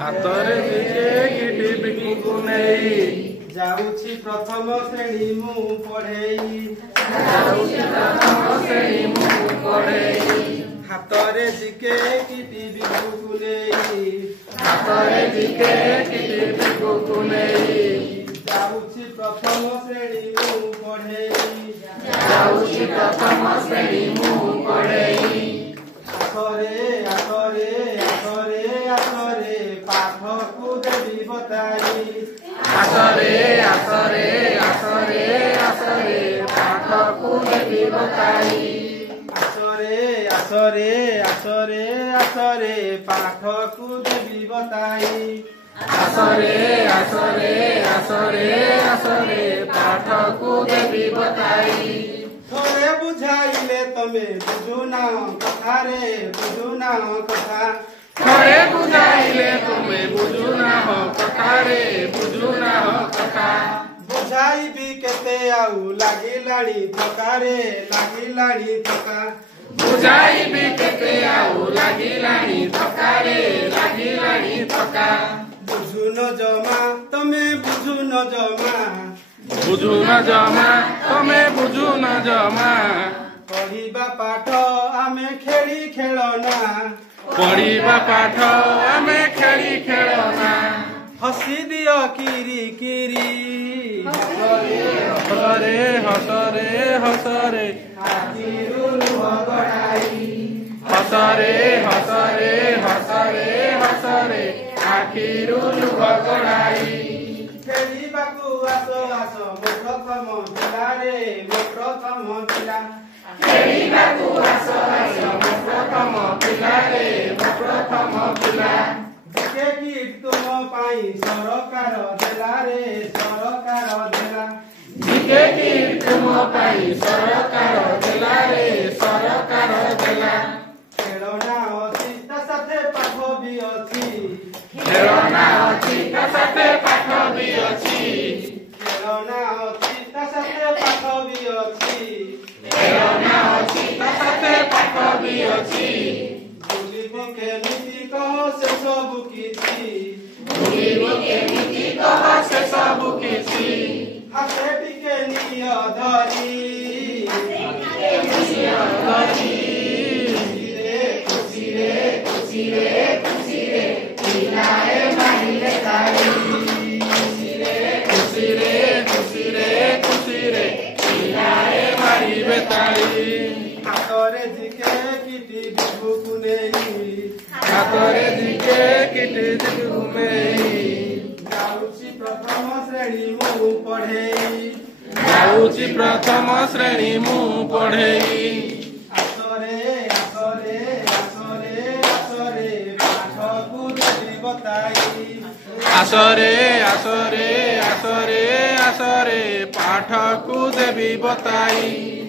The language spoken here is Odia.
ହାତରେ ଦିକେ କିଟିକୁ ନେଇ ଯାଉଛି ପ୍ରଥମ ଶ୍ରେଣୀ ମୁଁ ପଢ଼େଇ ହାତରେ ଦିକେ କିଟିକୁ ନେଇ ଯାଉଛି ପ୍ରଥମ ଶ୍ରେଣୀ ମୁଁ ପଢ଼େଇ ଆସରେ ପାଠକୁ ଦେବି ବତାଇ ଆସରେ ପାଠକୁ ଦେବି ବତାଇ ଥରେ ବୁଝାଇଲେ ତମେ ବୁଝୁନା କଥା ବୁଝାଇବି କେତେ ଆଉ ଲାଗିଲାଣି ଥକାରେ ବୁଝୁନ ଜମା ତମେ ବୁଝୁନ ଜମା ପଢିବା ପାଠ ଆମେ ଖେଳି ଖେଳନା ହସି ଦିଅ କିରି ହସରେ ଆଖିରୁ ଲୁହ ଗଡ଼ାଇ ଖେଳିବାକୁ ଆସ ମୋ ପ୍ରଥମ ପିଲା ଦିକେ କିଟ୍ ତୁମ ପାଇଁ ସରକାର ଦେଲା ଖେଳନା ଅଛି ତା ସାଥେ ପାଠ ବି ଅଛି ଖେଳନା ଅଛି ତା ସାଥେ ପାଠ ବି ଅଛି ଭୁଲିବି କେମିତି କହ ସେ ସବୁ କିଛି ହାତେ ଟିକେ ନିଅ ଧରି ଖୁସିରେ ପିଲାଏ ମାରିଲେ ତାଳି ହାତରେ ଦିକେ କିଟିକୁ ନେଇ ଯାଉଛି ପ୍ରଥମ ଶ୍ରେଣୀ ମୁଁ ପଢ଼େଇ ଆସରେ ପାଠକୁ ଦେବି ବତାଇ ପାଠକୁ ଦେବି ବତାଇ